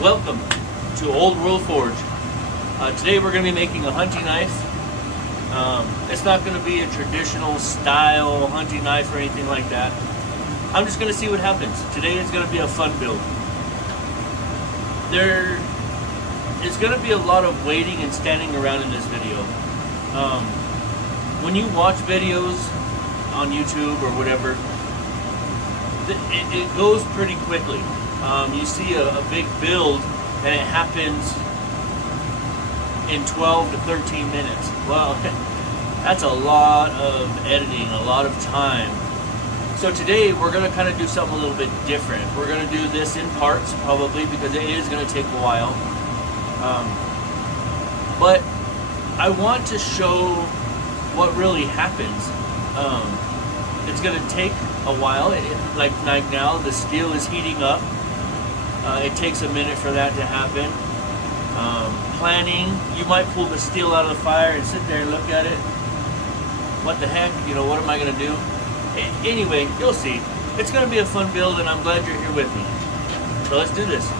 Welcome to Old World Forge. Today we're going to be making a hunting knife. It's not going to be a traditional style hunting knife or anything like that. I'm just going to see what happens. Today is going to be a fun build. There is going to be a lot of waiting and standing around in this video. When you watch videos on YouTube or whatever, it goes pretty quickly. You see a big build and it happens in 12 to 13 minutes. Well, that's a lot of editing, a lot of time. So today we're going to kind of do something a little bit different. We're going to do this in parts probably because it is going to take a while. But I want to show what really happens. It's going to take a while. Like now, the steel is heating up. It takes a minute for that to happen. Planning, you might pull the steel out of the fire and sit there and look at it. What the heck? You know, what am I going to do? Anyway, you'll see. It's going to be a fun build, and I'm glad you're here with me. So let's do this.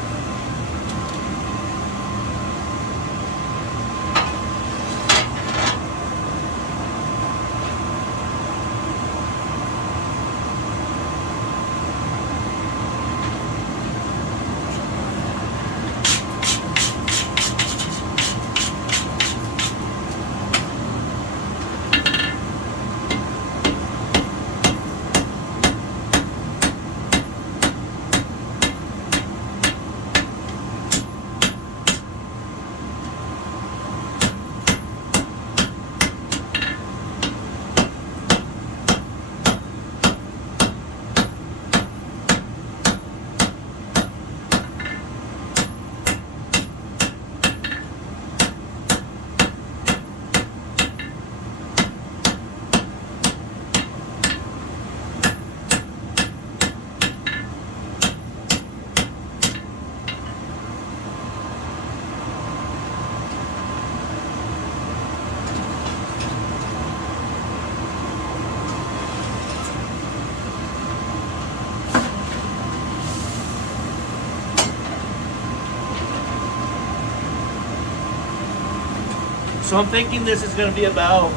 So I'm thinking this is going to be about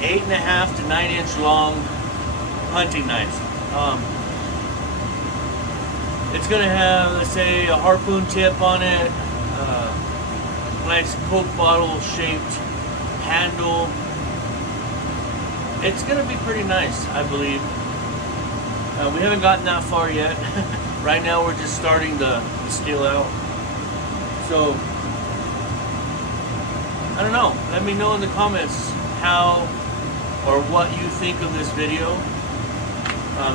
8.5 to 9 inch long hunting knife. It's going to have, let's say, a harpoon tip on it, nice Coke bottle shaped handle. It's going to be pretty nice, I believe. We haven't gotten that far yet. Right now we're just starting the steel out. So I don't know. Let me know in the comments how or what you think of this video.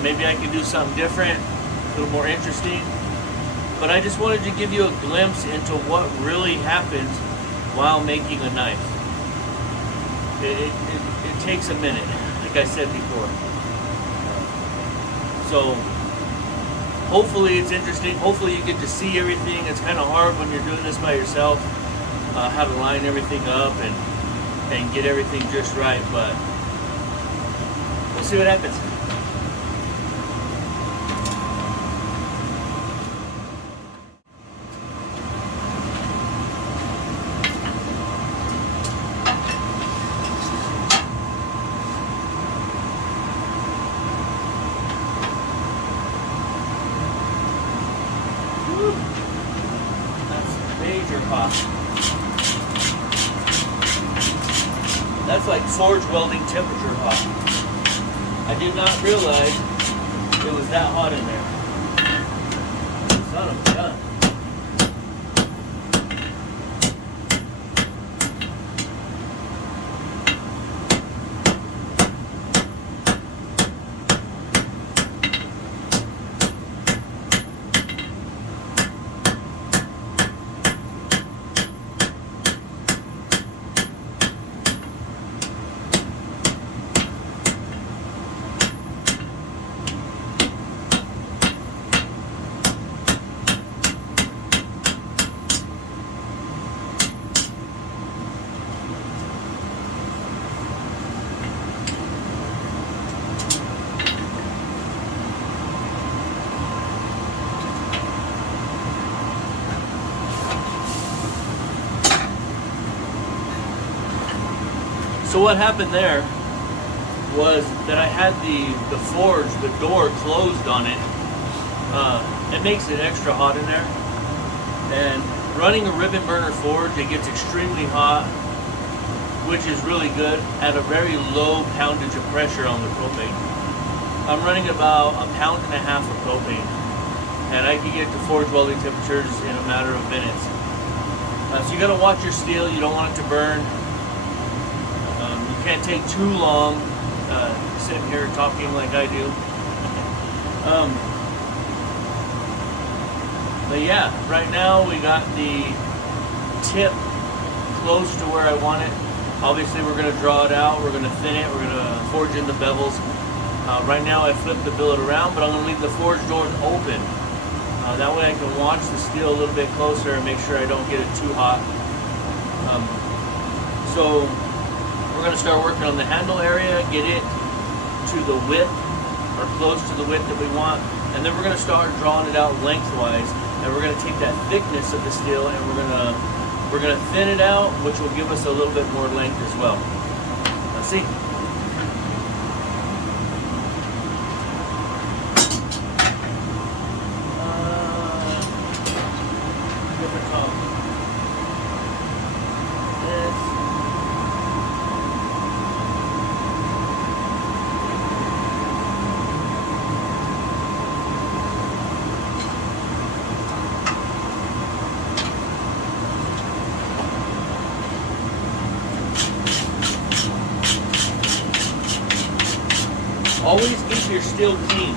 Maybe I can do something different, a little more interesting. But I just wanted to give you a glimpse into what really happens while making a knife. It takes a minute, like I said before. So hopefully it's interesting. Hopefully you get to see everything. It's kind of hard when you're doing this by yourself. How to line everything up and get everything just right, but we'll see what happens. Whew. That's major cost. That's like forge welding temperature hot. I did not realize it was that hot in there. Son of a gun. So what happened there was that I had the forge, the door closed on it. It makes it extra hot in there. And running a ribbon burner forge, it gets extremely hot, which is really good at a very low poundage of pressure on the propane. I'm running about 1.5 pounds of propane, and I can get to forge welding temperatures in a matter of minutes. So you got to watch your steel. You don't want it to burn. You can't take too long sitting here talking like I do. But yeah, right now we got the tip close to where I want it. Obviously we're going to draw it out, we're going to thin it, we're going to forge in the bevels. Right now I flipped the billet around, but I'm going to leave the forge doors open. That way I can watch the steel a little bit closer and make sure I don't get it too hot. So we're going to start working on the handle area, get it to the width or close to the width that we want, and then we're going to start drawing it out lengthwise. And we're going to take that thickness of the steel and we're going to thin it out, which will give us a little bit more length as well. Let's see. Different top. This. Always keep your steel clean.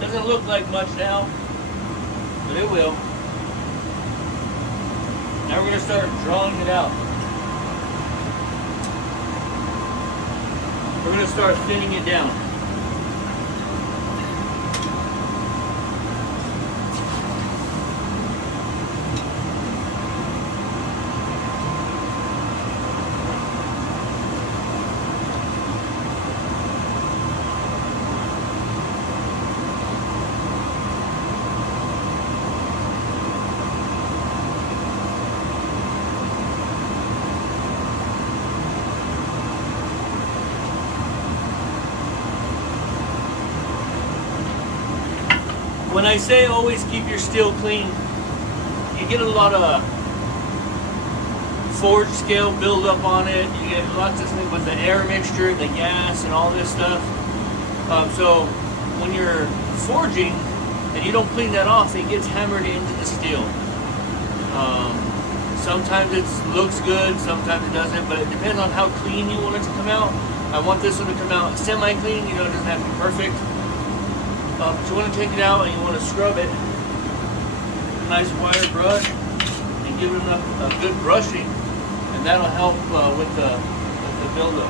Doesn't look like much now, but it will. Now we're going to start drawing it out. We're going to start thinning it down. When I say always keep your steel clean, you get a lot of forge scale buildup on it. You get lots of things with the air mixture, the gas, and all this stuff. So when you're forging and you don't clean that off, it gets hammered into the steel. Sometimes it looks good, sometimes it doesn't, but it depends on how clean you want it to come out. I want this one to come out semi-clean, you know, it doesn't have to be perfect. But you want to take it out and you want to scrub it with a nice wire brush and give it a good brushing, and that'll help with the buildup.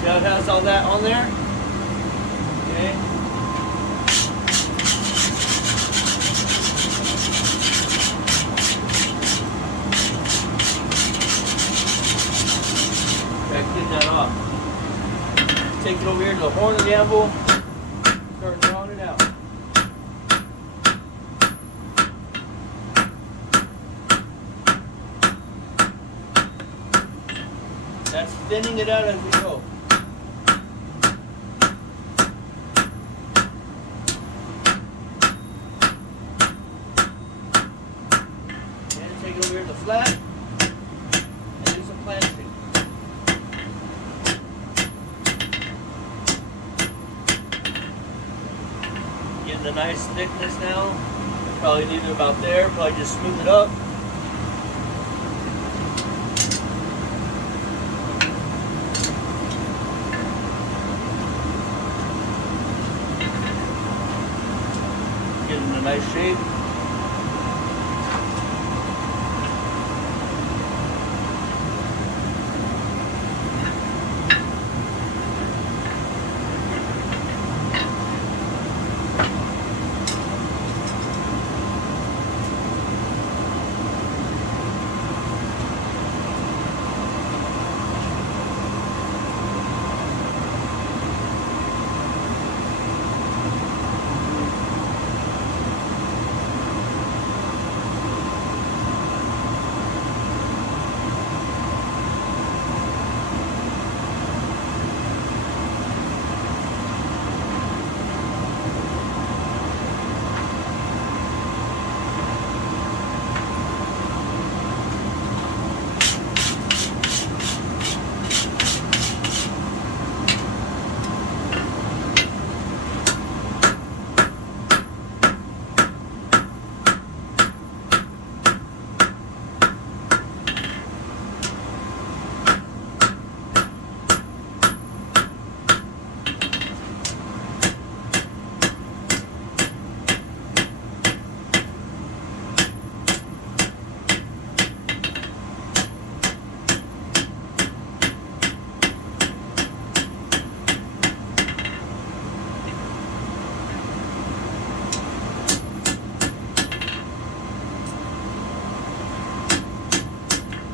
See how it has all that on there? Okay. Clean that off. Take it over here to the horn of the anvil, start drawing it out. That's thinning it out as we go. And take it over here to the flat and do some planting. Getting a nice thickness now. Probably leave it about there. Probably just smooth it up. babe.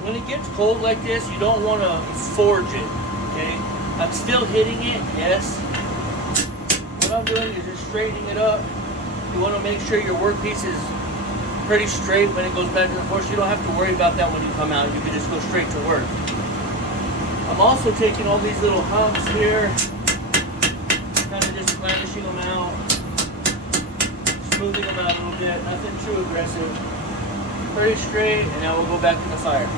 When it gets cold like this, you don't want to forge it, okay? I'm still hitting it, yes. What I'm doing is just straightening it up. You want to make sure your workpiece is pretty straight when it goes back and forth. You don't have to worry about that when you come out. You can just go straight to work. I'm also taking all these little humps here, kind of just blanishing them out, smoothing them out a little bit, nothing too aggressive. Pretty straight, and now we'll go back to the fire.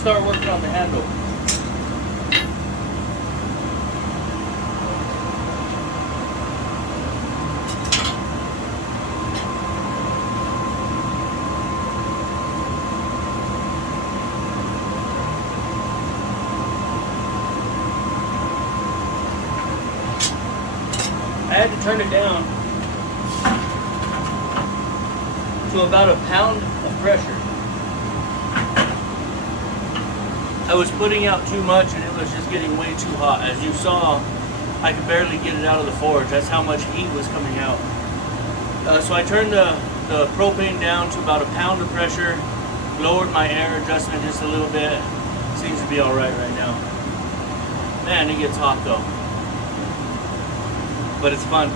start working on the handle. I had to turn it down to about a pound of pressure. I was putting out too much and it was just getting way too hot. As you saw, I could barely get it out of the forge. That's how much heat was coming out. So I turned the propane down to about a pound of pressure, lowered my air adjustment just a little bit. Seems to be all right now. Man, it gets hot though. But it's fun.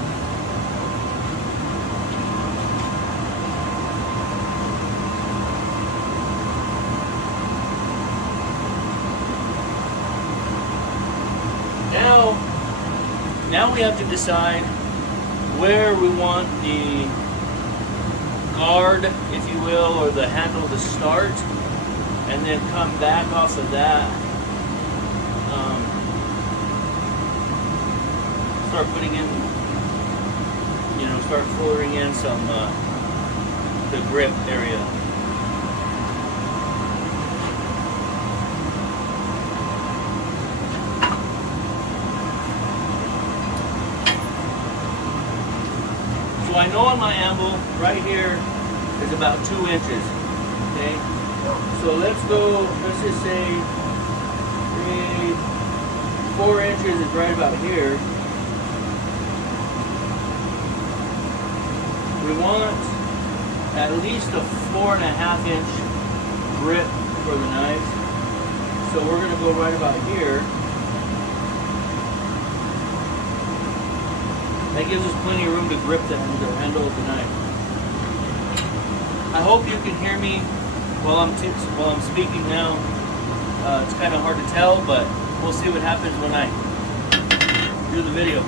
Now we have to decide where we want the guard, if you will, or the handle to start, and then come back off of that. Start putting in, start filling in some the grip area. So I know on my anvil right here is about 2 inches. Okay, so let's just say 4 inches is right about here. We want at least a 4.5 inch grip for the knife. So we're going to go right about here. That gives us plenty of room to grip the handle of the knife. I hope you can hear me while I'm speaking now. It's kind of hard to tell, but we'll see what happens when I do the video.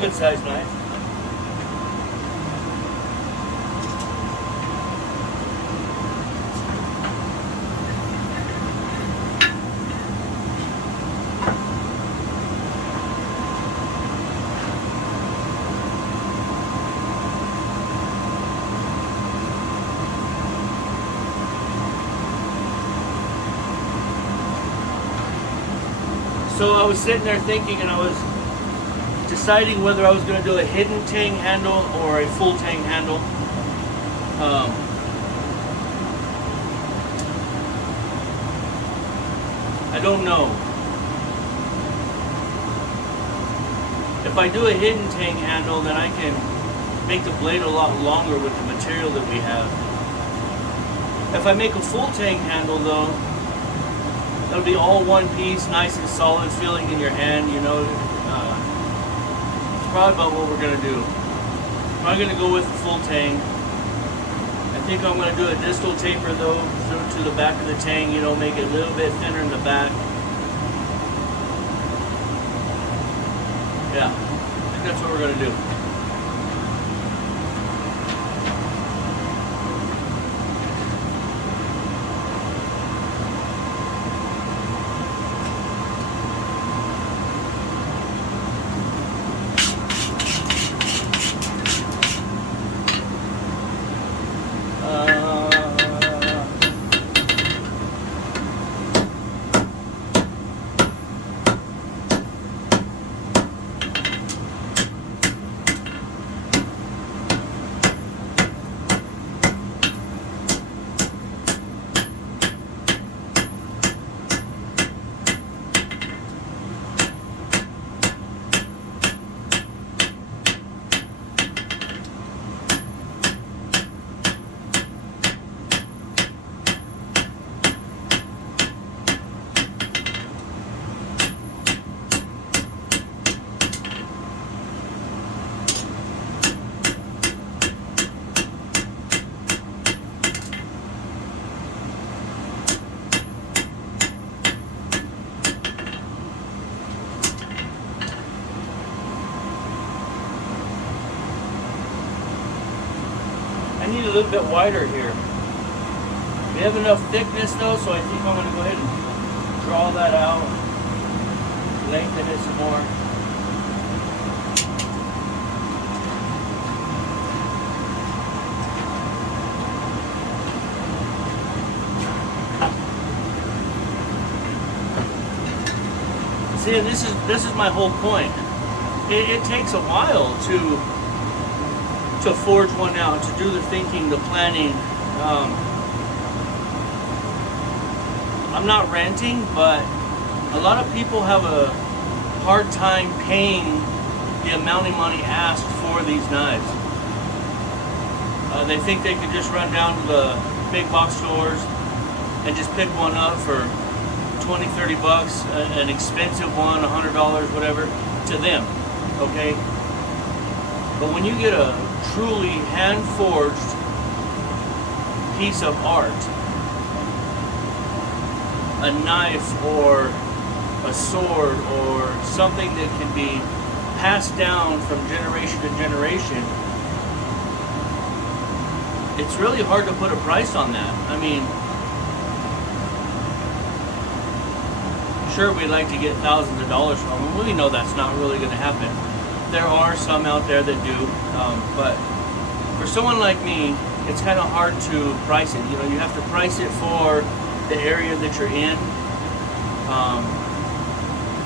Good size knife. So I was sitting there thinking, and I was deciding whether I was going to do a hidden tang handle or a full tang handle. I don't know. If I do a hidden tang handle, then I can make the blade a lot longer with the material that we have. If I make a full tang handle though, it'll be all one piece, nice and solid feeling in your hand, Probably about what we're going to do. I'm going to go with the full tang. I think I'm going to do a distal taper though through to the back of the tang, make it a little bit thinner in the back. Yeah, I think that's what we're going to do. need a little bit wider here. We have enough thickness though, so I think I'm going to go ahead and draw that out, lengthen it some more. See, this is my whole point. It takes a while to forge one out, to do the thinking, the planning. I'm not ranting, but a lot of people have a hard time paying the amount of money asked for these knives. They think they can just run down to the big box stores and just pick one up for 20, 30 bucks, an expensive one, $100, whatever, to them, okay? But when you get a truly hand-forged piece of art, a knife or a sword or something that can be passed down from generation to generation, it's really hard to put a price on that. I mean, sure, we'd like to get thousands of dollars from them. We know that's not really going to happen. There are some out there that do, but for someone like me, it's kind of hard to price it. You know, you have to price it for the area that you're in,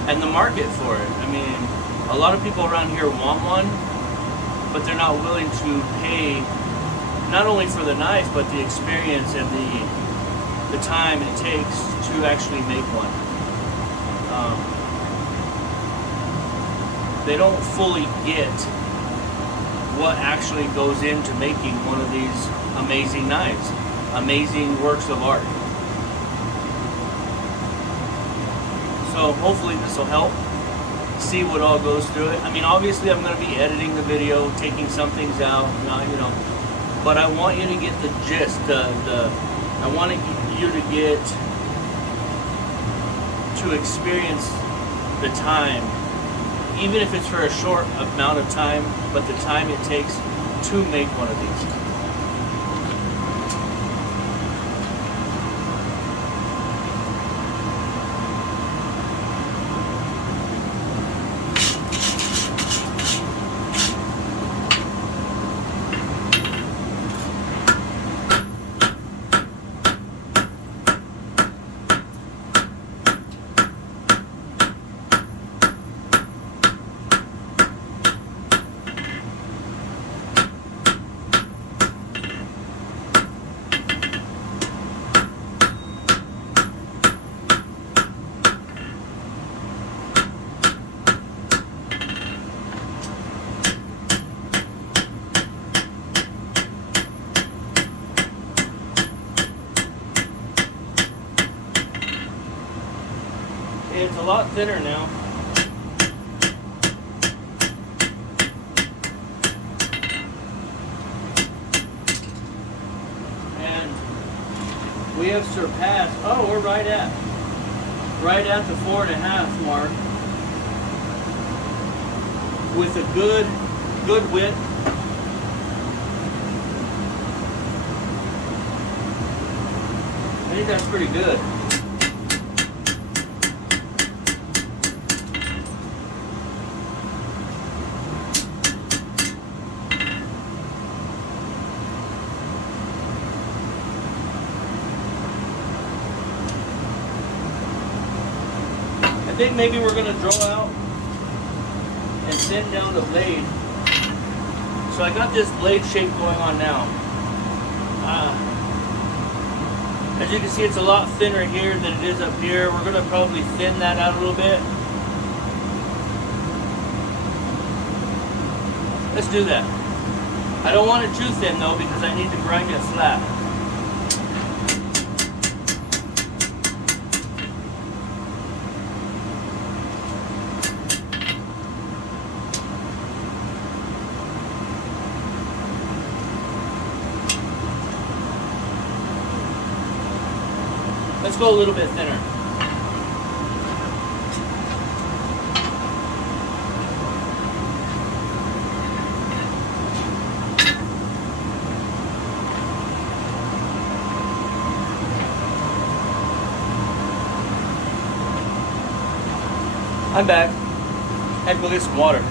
and the market for it. I mean, a lot of people around here want one, but they're not willing to pay not only for the knife, but the experience and the time it takes to actually make one. They don't fully get what actually goes into making one of these amazing knives, amazing works of art. So hopefully this will help see what all goes through it. I mean, obviously I'm going to be editing the video, taking some things out, you know, but I want you to get the gist. I want you to get to experience the time, even if it's for a short amount of time, but the time it takes to make one of these. It's a lot thinner now. And we have surpassed, oh, we're right at the 4.5 mark with a good width. I think that's pretty good. I think maybe we're going to draw out and thin down the blade. So I got this blade shape going on now. As you can see, it's a lot thinner here than it is up here. We're going to probably thin that out a little bit. Let's do that. I don't want it too thin though, because I need to grind it flat. Let's go a little bit thinner. I'm back. Had to go get some water.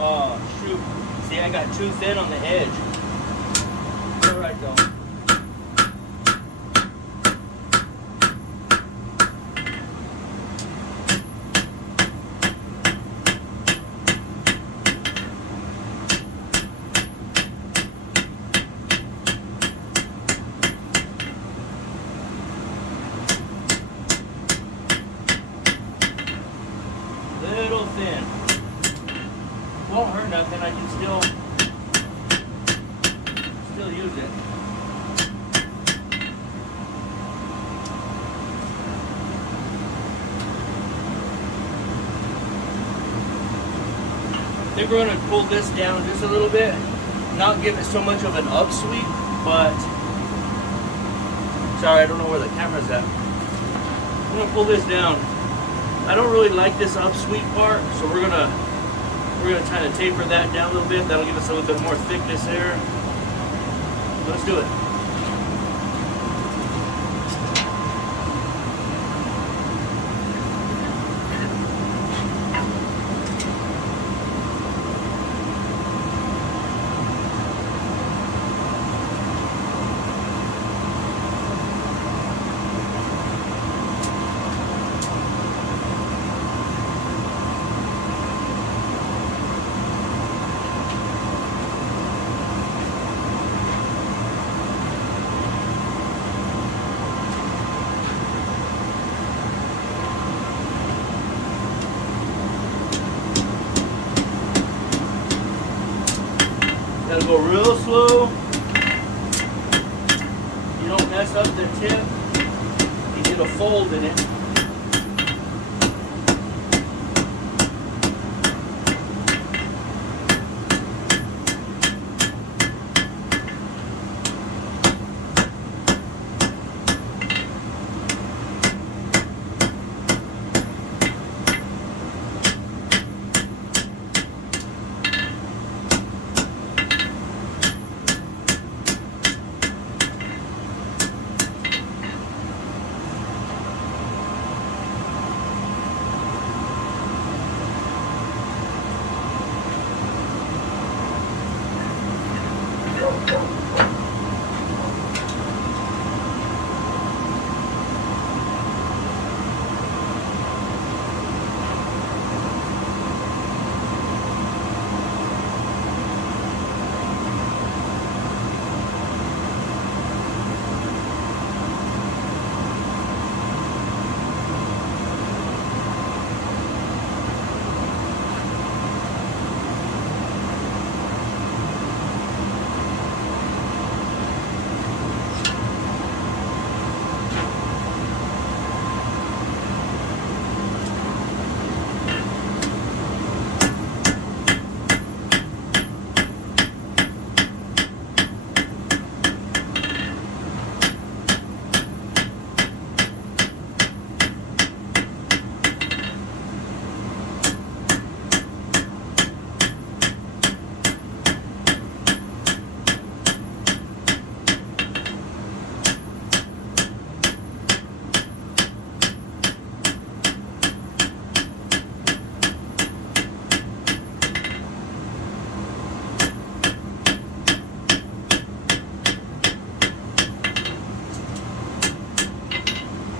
Oh, shoot. See, I got too thin on the edge. All right, though. Little thin. Won't hurt nothing. I can still use it. I think we're going to pull this down just a little bit, not give it so much of an upsweep, but sorry, I don't know where the camera's at. I'm going to pull this down. I don't really like this upsweep part, so we're gonna kind of taper that down a little bit. That'll give us a little bit more thickness there. Let's do it. Gotta go real slow. You don't mess up the tip. You get a fold in it.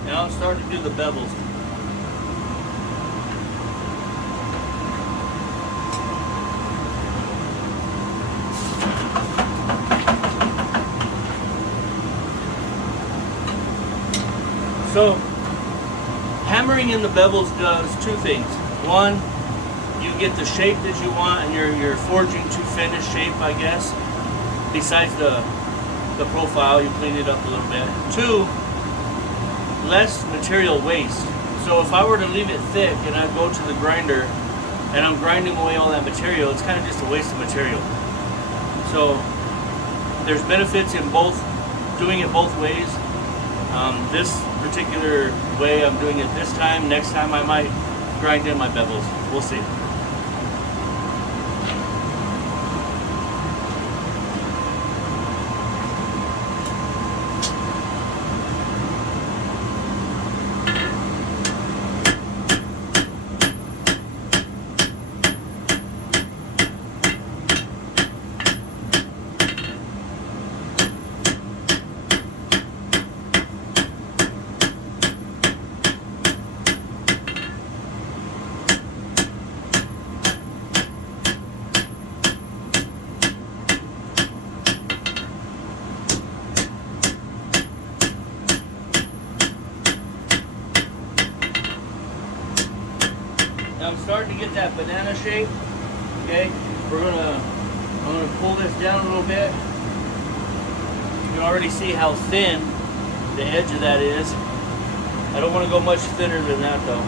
Now I'm starting to do the bevels. So, hammering in the bevels does two things. One, you get the shape that you want, and you're forging to finish shape, I guess. Besides the the profile, you clean it up a little bit. 2, less material waste. So if I were to leave it thick and I go to the grinder and I'm grinding away all that material, it's kind of just a waste of material. So there's benefits in both, doing it both ways. This particular way I'm doing it this time. Next time I might grind in my bevels. We'll see. Now I'm starting to get that banana shape. Okay, I'm gonna pull this down a little bit. You can already see how thin the edge of that is. I don't want to go much thinner than that though.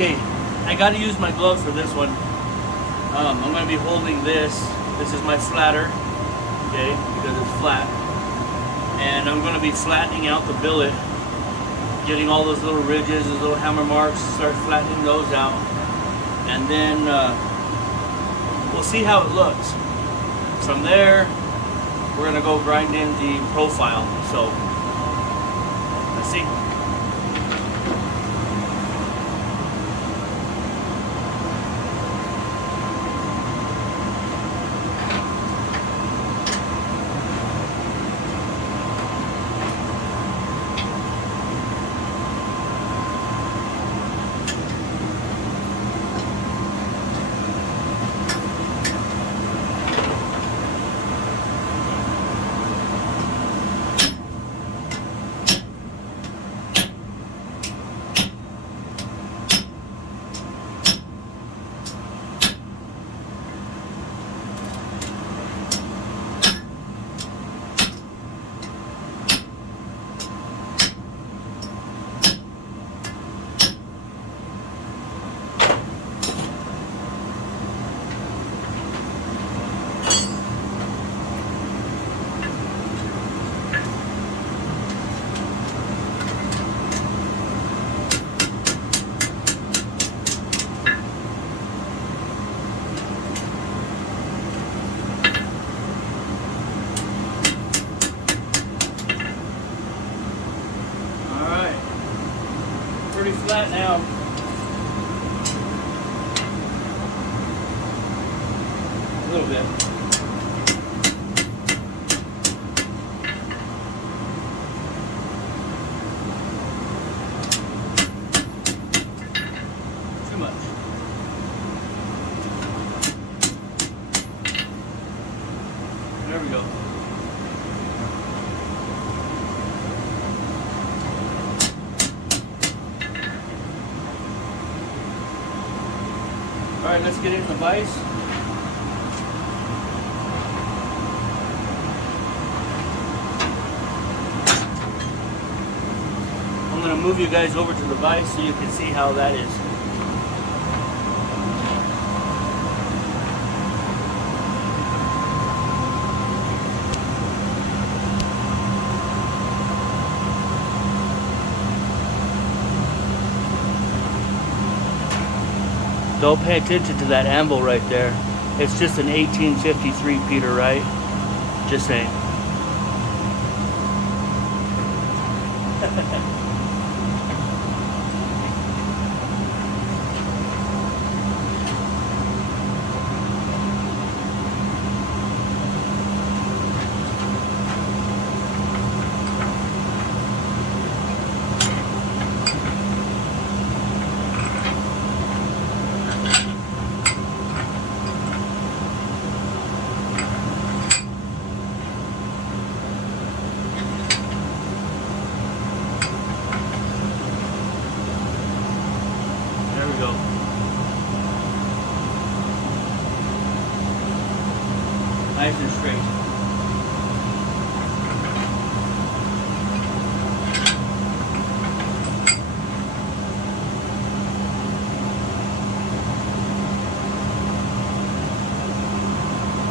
Okay, I got to use my glove for this one. I'm going to be holding this. This is my flatter, okay, because it's flat. And I'm going to be flattening out the billet, getting all those little ridges, those little hammer marks, start flattening those out. And then we'll see how it looks. From there, we're going to go grind in the profile. So, let's see. Pretty flat now. A little bit. Too much. There we go. All right, let's get in the vise. I'm going to move you guys over to the vise so you can see how that is. Don't pay attention to that anvil right there. It's just an 1853 Peter, right? Just saying. Go. Nice and straight.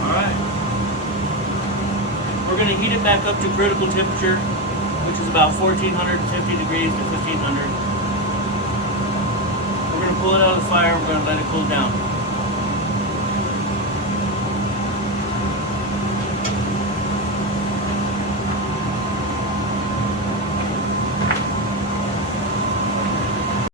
Alright. We're going to heat it back up to critical temperature, which is about 1450 degrees to 1500. We're going to pull it out of the fire, we're going to let it cool down.